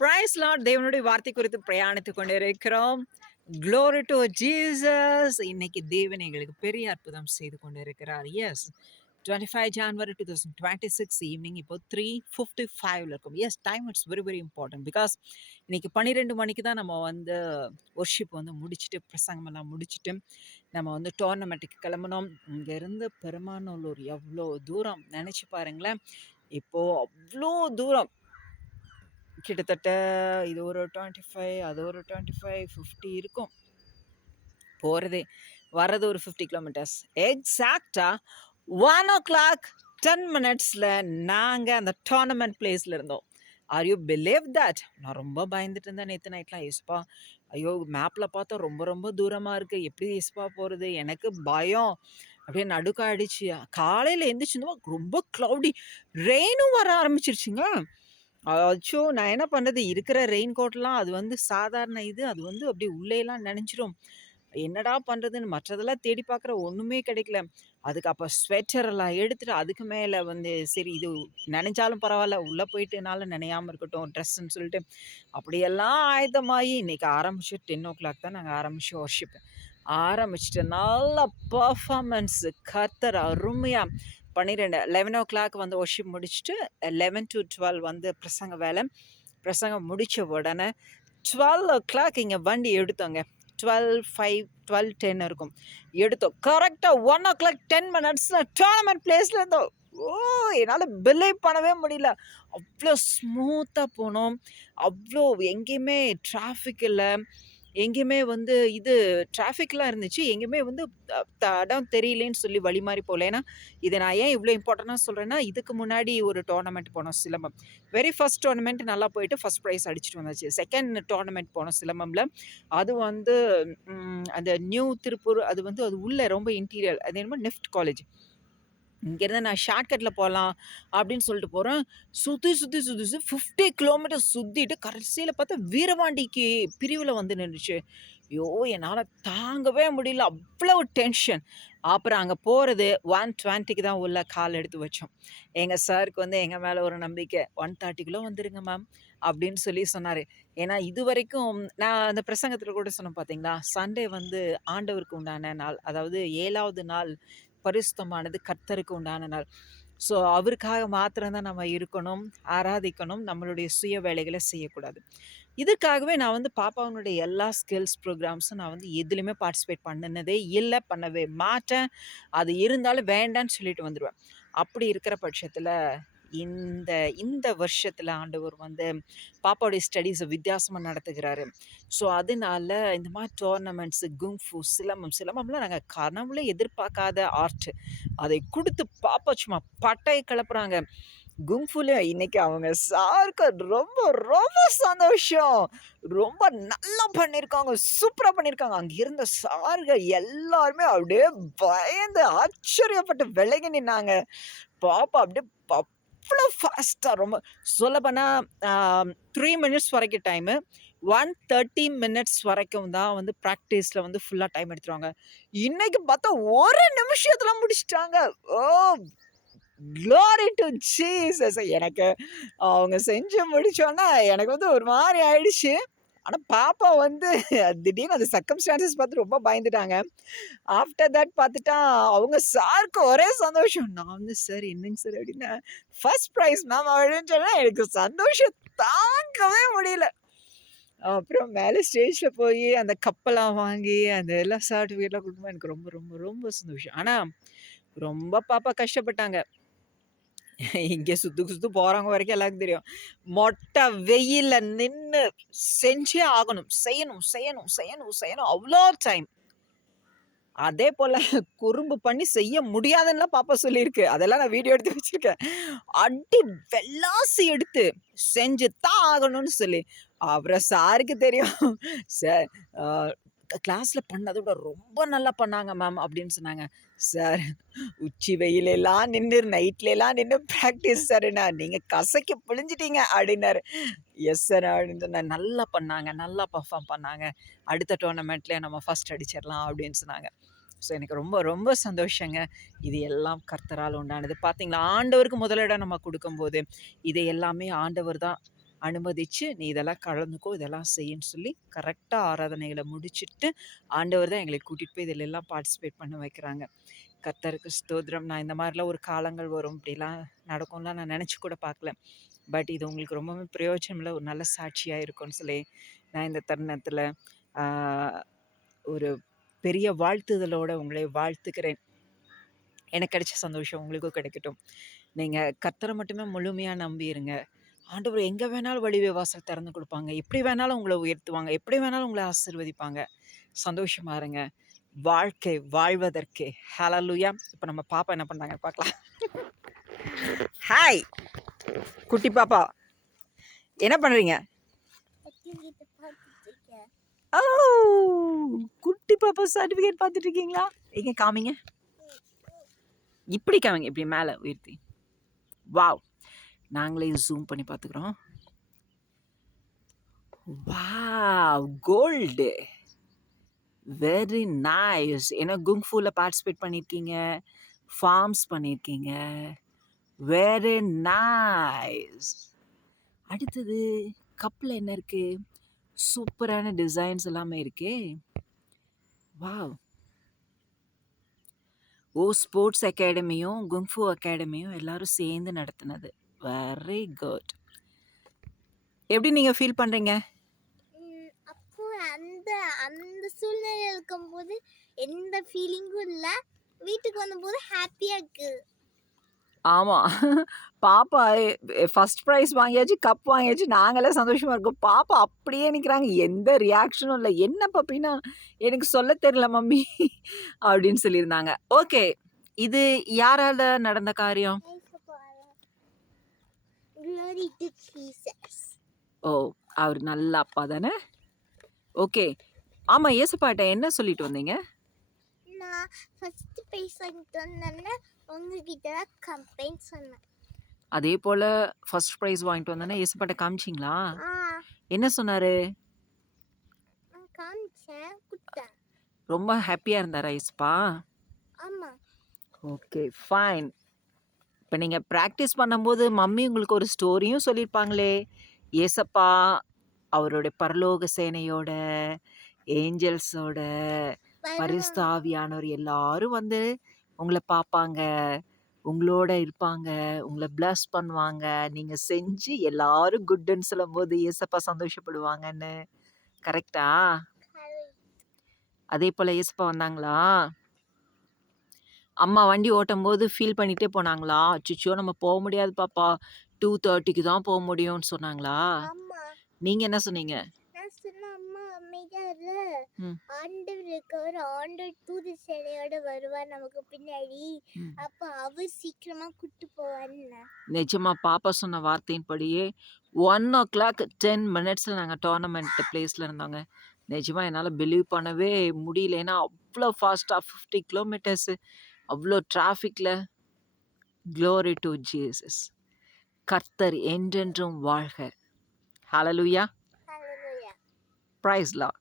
Price Lord. தேவனுடைய வார்த்தை குறித்து பிரயாணித்துக் கொண்டிருக்கிறோம். Glory to Jesus. இன்னைக்கு தேவன் எங்களுக்கு பெரிய அற்புதம் செய்து கொண்டிருக்கிறார். எஸ், 25 ஜான்வரி 2026 ஈவினிங் இப்போ 3:55 இருக்கும். Yes, time it's very very important. Because இன்னைக்கு 12 மணிக்கு தான் நம்ம வந்து ஒர்ஷிப் வந்து முடிச்சுட்டு, பிரசங்கமெல்லாம் முடிச்சுட்டு நம்ம வந்து டோர்னமெண்ட்டுக்கு கிளம்பணும். இங்கேருந்து பெருமாநல்லூர் எவ்வளோ தூரம் நினச்சி பாருங்களேன். இப்போது அவ்வளோ தூரம், கிட்டத்தட்ட இது ஒரு 25, அது ஒரு 25, 50 இருக்கும். போகிறதே வர்றது ஒரு 50 கிலோமீட்டர்ஸ். எக்ஸாக்டாக 1:00 10 நாங்கள் அந்த டோர்னமெண்ட் பிளேஸில் இருந்தோம். Are you believe that? நான் ரொம்ப பயந்துட்டு இருந்தேன் நேற்று நைட்லாம். ஏசுப்பா, ஐயோ மேப்பில் பார்த்தா ரொம்ப ரொம்ப தூரமாக இருக்குது, எப்படி ஏசுப்பா போகிறது? எனக்கு பயம் அப்படியே நடுக்க ஆயிடுச்சு. காலையில் எந்திரிச்சிருந்தோம், ரொம்ப க்ளவுடி, ரெயினும் வர ஆரம்பிச்சிருச்சுங்க. அச்சோ! நான் என்ன பண்ணுறது? இருக்கிற ரெயின் கோட்லாம் அது வந்து சாதாரண இது. அது வந்து அப்படியே உள்ளேலாம் நனைஞ்சிரும். என்னடா பண்ணுறதுன்னு மற்றதெல்லாம் தேடி பார்க்குறேன், ஒன்றுமே கிடைக்கல. அதுக்கு அப்போ ஸ்வெட்டரெல்லாம் எடுத்துட்டு அதுக்கு மேலே வந்து சரி இது நனைஞ்சாலும் பரவாயில்ல, உள்ளே போயிட்டுனாலும் நனையாமல் இருக்கட்டும் ட்ரெஸ்ஸுன்னு சொல்லிட்டு அப்படியெல்லாம் ஆயத்தமாகி இன்றைக்கி ஆரம்பிச்சு 10:00 தான் நாங்கள் ஆரம்பித்தோம் ஒர்ஷிப். ஆரம்பிச்சுட்டு நல்ல பர்ஃபார்மன்ஸு, கர்த்தர் அருமையாக 11:00 வந்து ஒர்ஷிப் முடிச்சுட்டு 11 to 12 வந்து பிரசங்க வேலை. பிரசங்கம் முடித்த உடனே 12:00 இங்கே வண்டி எடுத்தோங்க. 12:05 12:10 இருக்கும். எடுத்தோம். கரெக்டாக 1:00 10 டோர்னமெண்ட் பிளேஸில் இருந்தோம். ஓ, என்னால் பிலீவ் பண்ணவே முடியல. அவ்வளோ ஸ்மூத்தாக போனோம். அவ்வளோ எங்கேயுமே டிராஃபிக் இல்லை, எங்கேயுமே வந்து இது டிராஃபிக்லாம் இருந்துச்சு, எங்கேயுமே வந்து இடம் தெரியலேன்னு சொல்லி வழி மாதிரி போகல. ஏன்னா இதை நான் ஏன் இவ்வளோ இம்பார்ட்டண்ட்டாக சொல்கிறேன்னா, இதுக்கு முன்னாடி ஒரு டோர்னமெண்ட் போனோம் சிலம்பம். வெரி ஃபர்ஸ்ட் டோர்னமெண்ட் நல்லா போயிட்டு ஃபர்ஸ்ட் ப்ரைஸ் அடிச்சுட்டு வந்தாச்சு. செகண்ட் டோர்னமெண்ட் போனோம் சிலம்பமில். அது வந்து அந்த நியூ திருப்பூர், அது வந்து அது உள்ளே ரொம்ப இன்டீரியர், அது என்னமோ நெஃப்ட் காலேஜ். இங்கேருந்து நான் ஷார்ட்கட்டில் போகலாம் அப்படின்னு சொல்லிட்டு போகிறேன். சுற்றி 50 கிலோமீட்டர் சுற்றிட்டு கடைசியில் பார்த்தா வீரவாண்டிக்கு பிரிவில் வந்து நின்றுச்சு. ஐயோ, என்னால் தாங்கவே முடியல, அவ்வளோ டென்ஷன். அப்புறம் அங்கே போகிறது 1:20 தான் உள்ள கால் எடுத்து வச்சோம். எங்கள் சாருக்கு வந்து எங்கள் மேலே ஒரு நம்பிக்கை, 1:30 வந்துருங்க மேம் அப்படின்னு சொல்லி சொன்னார். ஏன்னா இது வரைக்கும் நான் அந்த பிரசங்கத்தில் கூட சொன்னேன் பார்த்தீங்களா, சண்டே வந்து ஆண்டவருக்கு உண்டான நாள், அதாவது 7வது நாள் பரிசுத்தமானது, கர்த்தருக்கு உண்டான நாள். ஸோ அவருக்காக மாத்திரம்தான் நம்ம இருக்கணும், ஆராதிக்கணும், நம்மளுடைய சுய வேலைகளை செய்யக்கூடாது. இதுக்காகவே நான் வந்து பாப்பாவனுடைய எல்லா ஸ்கில்ஸ் ப்ரோக்ராம்ஸும் நான் வந்து எதுலேயுமே பார்ட்டிசிபேட் பண்ணினதே இல்லை, பண்ணவே மாட்டேன். அது இருந்தாலும் வேண்டான்னு சொல்லிட்டு வந்துடுவேன். அப்படி இருக்கிற பட்சத்தில் இந்த இந்த வருஷத்தில் ஆண்டவர் வந்து பாப்பாவுடைய ஸ்டடீஸை வித்தியாசமாக நடத்துகிறாரு. ஸோ அதனால இந்த மாதிரி டோர்னமெண்ட்ஸு, குங்ஃபு, சிலம்பம்லாம் நாங்கள் கனவுல எதிர்பார்க்காத ஆர்ட். அதை கொடுத்து பாப்பா சும்மா பட்டையை கிளப்புறாங்க. குங்ஃபுல இன்னைக்கு அவங்க சாருக்கு ரொம்ப ரொம்ப சந்தோஷம். ரொம்ப நல்லா பண்ணியிருக்காங்க, சூப்பராக பண்ணியிருக்காங்க. அங்கே இருந்த சார்கள் எல்லாருமே அப்படியே பயந்து ஆச்சரியப்பட்டு விலகி நின்னாங்க. பாப்பா அப்படியே அவ்வளோ ஃபாஸ்ட்டாக, ரொம்ப சொல்லப்போனால் 3 மினிட்ஸ் வரைக்கும் டைமு, 1:30 வரைக்கும் தான் வந்து ப்ராக்டிஸில் வந்து ஃபுல்லாக டைம் எடுத்துருவாங்க. இன்னைக்கு பார்த்தா 1 நிமிஷத்துல முடிச்சிட்டாங்க. ஓ, க்ளோரி டு ஜீசஸ். எனக்கு அவங்க செஞ்சு முடிச்சோன்னே எனக்கு வந்து ஒரு மாதிரி ஆயிடுச்சு. ஆனால் பாப்பா வந்து திடீர்னு அந்த சர்க்கம்ஸ்டான்சஸ் பார்த்து ரொம்ப பயந்துட்டாங்க. ஆஃப்டர் தட் பார்த்துட்டா அவங்க சாருக்கு ஒரே சந்தோஷம். நான் வந்து சார் என்னங்க சார் அப்படின்னா, ஃபர்ஸ்ட் ப்ரைஸ் மேம் அப்படின்னு சொன்னா எனக்கு சந்தோஷம் தாங்கவே முடியல. அப்புறம் மேலே ஸ்டேஜில் போய் அந்த கப்பெல்லாம் வாங்கி அந்த எல்லா சர்டிஃபிகேட்லாம் கொடுக்கும்போது எனக்கு ரொம்ப ரொம்ப ரொம்ப சந்தோஷம். ஆனால் ரொம்ப பாப்பா கஷ்டப்பட்டாங்க. இங்கே சுத்து போறவங்க வரைக்கும் எல்லாருக்கும் தெரியும். மொட்டை வெயில்ல நின்னு செஞ்சே ஆகணும். செய்யணும், செய்யணும், செய்யணும், செய்யணும். அவ்ளோ டைம். அதே போல குறும்பு பண்ணி செய்ய முடியாதுன்னுலாம் பாப்பா சொல்லியிருக்கு. அதெல்லாம் நான் வீடியோ எடுத்து வச்சிருக்கேன். அடி வெல்லாசி எடுத்து செஞ்சு தான் ஆகணும்னு சொல்லி. அப்புறம் சாருக்கு தெரியும். சார் கிளாஸ்ல பண்ணதை விட ரொம்ப நல்லா பண்ணாங்க மேம் அப்படின்னு சொன்னாங்க. சார் உச்சி வெயிலெல்லாம் நின்று நைட்லலாம் நின்று ப்ராக்டிஸ் சார்னா, நீங்கள் கசக்கி பிழிஞ்சிட்டீங்க அப்படின்னாரு. எஸ் சார் அப்படின்னு சொன்னேன். நல்லா பண்ணாங்க, நல்லா பர்ஃபார்ம் பண்ணாங்க, அடுத்த டோர்னமெண்ட்லேயே நம்ம ஃபஸ்ட் அடிச்சிடலாம் அப்படின்னு சொன்னாங்க. ஸோ எனக்கு ரொம்ப ரொம்ப சந்தோஷங்க. இது எல்லாம் கர்த்தரால் உண்டானது. பார்த்தீங்களா, ஆண்டவருக்கு முதலிடம் நம்ம கொடுக்கும்போது இது எல்லாமே ஆண்டவர் தான் அனுமதிச்சு, "நீ இதெல்லாம் கலந்துக்கோ, இதெல்லாம் செய்யின்னு" சொல்லி கரெக்ட்டா ஆராதனைகள முடிச்சுட்டு, ஆண்டவர் தான் எங்களை கூட்டிட்டு போய் இதிலெல்லாம் பார்ட்டிசிபேட் பண்ண வைக்கிறாங்க. கர்த்தருக்கு ஸ்தோத்திரம். நான் இந்த மாரிலாம் ஒரு காலங்கள் வரும், இப்படிலாம் நடக்கும்லாம் நான் நெனச்சு கூட பார்க்கல. பட் இது உங்களுக்கு ரொம்பவே பிரயோஜனமுள்ள ஒரு நல்ல சாட்சியா இருக்கும்னு சொல்லி, நான் இந்த தருணத்தில ஆ ஒரு பெரிய வாழ்த்துதலோட உங்களை வாழ்த்துக்கிறேன். எனக்கு கிடைச்ச சந்தோஷம் உங்களுக்கும் கிடைக்கட்டும். நீங்க கர்த்தர மட்டுமே முழுமையா நம்பிருங்க. ஆண்டவர் எங்க வேணாலும் வழிவே வாசல் திறந்து குடுப்பாங்க. எப்படி வேணாலும் உங்கள உயர்த்துவாங்க. எப்படி வேணாலும் உங்கள ஆசீர்வதிப்பாங்க. சந்தோஷமா இருங்க. வாழ்க்கை வாழ்வதற்கே. ஹalleluya. இப்ப நம்ம பாப்பா என்ன பண்றாங்க பார்க்கலாம். ஹாய் குட்டி பாப்பா. என்ன பண்றீங்க? ஓ! குட்டி பாப்பா சர்டிஃபிகேட் பார்த்துட்டு இருக்கீங்களா? எங்க காமிங்க. இப்படி காமிங்க. இப்படி மேல உயர்த்தி. வாவ்! நாங்களே ஜூம் பண்ணி பார்த்துக்கிறோம். வாவ்! கோல்டு. Very nice. ஏன்னா குங்ஃபூல பார்ட்டிசிபேட் பண்ணியிருக்கீங்க. ஃபார்ம்ஸ் பண்ணியிருக்கீங்க. Very nice. அடுத்தது கப்ல என்ன இருக்கு? சூப்பரான டிசைன்ஸ் எல்லாமே இருக்கே. வாவ்! ஓ! ஸ்போர்ட்ஸ் அகாடமியும், குங்ஃபூ அகாடமியும் எல்லாரும் சேர்ந்து நடத்துனது. Very good. எப்படி நீங்க ஃபீல் பண்றீங்க? அப்போ அந்த அந்த சூழ்நிலை இருக்கும்போது எந்த ஃபீலிங்கும் இல்ல. வீட்டுக்கு வந்தபோது ஹாப்பியா இருக்கு. ஆமா. பாப்பா ஃபர்ஸ்ட் பிரைஸ் வாங்கியாச்சு, கப் வாங்கியாச்சு. நாங்களே சந்தோஷமா இருக்கோம். பாப்பா அப்படியே நிக்கிறாங்க. எந்த ரியாக்ஷனும் இல்ல. "என்ன பப்பின்னா?" "எனக்கு சொல்ல தெரியல மம்மி" அப்படின்னு சொல்லியிருந்தாங்க. ஓகே. இது யாரால நடந்த காரியம்? Glory to Jesus. ஓ! அவர் நல்ல அப்பா தானே? ஓகே. ஆமா, ஏசப்பாட்ட என்ன சொல்லிட்டு வந்தீங்க? நான் ஃபர்ஸ்ட் பிரைஸ் வாங்கிட்டு வந்தேன்னு உங்ககிட்ட தான் கம்பெயின் சொன்னேன். அதே போல ஃபர்ஸ்ட் பிரைஸ் வாங்கிட்டு வந்தோனே ஏசப்பாட்ட காமிச்சீங்களா? ஆ என்ன சொன்னாரு? நான் காமிச்சேன், குடுத்தேன். ரொம்ப ஹேப்பியா இருந்தாரா ஏசப்பா? ஆமா. Okay, fine. இப்ப நீங்க பிராக்டிஸ் பண்ணும்போது மம்மி உங்களுக்கு ஒரு ஸ்டோரியும் சொல்லியிருப்பாங்களே! ஏசப்பா அவருடைய பரலோக சேனையோட, ஏஞ்சல்ஸோட, பரிசுத்த ஆவியானவர் எல்லாரும் வந்து உங்கள பார்ப்பாங்க. உங்களோட இருப்பாங்க. உங்கள பிளஸ் பண்ணுவாங்க. நீங்க செஞ்சு எல்லாரும் குட்டுன்னு சொல்லும்போது ஏசப்பா சந்தோஷப்படுவாங்கன்னு. கரெக்ட்டா? அதே போல ஏசப்பா வந்தாங்களா? அம்மா வண்டி ஓட்டும்போது ஃபீல் பண்ணிட்டே போனாங்களா? "அச்சச்சோ! நம்ம போ முடியாது பாப்பா. 2:30க்கு தான் போ முடியும்னு" சொன்னாங்களா? ஆமா. நீங்க என்ன சொன்னீங்க? நான் சொன்னேன், அம்மா அமைதியா இரு. ம். ஆண்டவர் இருக்காரு. ஆண்டவர் தூது சேனையோட வருவார் நமக்கு பின்னாடி. ம். அப்ப அவர் சீக்கிரமா கூட்டு போவாருன்னு. நிஜமா பாப்பா சொன்ன வார்த்தையின்படியே 1:00 10 மினிட்ஸ்ல நாங்க டோர்னமெண்ட் பிளேஸ்ல இருந்தோங்க. நிஜமா என்னால பிலீவ் பண்ணவே முடியல. ஏன்னா அவ்ளோ ஃபாஸ்ட்டா 50 கிலோமீட்டர்ஸ் அவ்ளோ டிராஃபிக்ல. Glory two Jesus. கர்த்தர் என்றென்றும் வாழ்க. ஹalleluya. ஹalleluya. Praise Lord.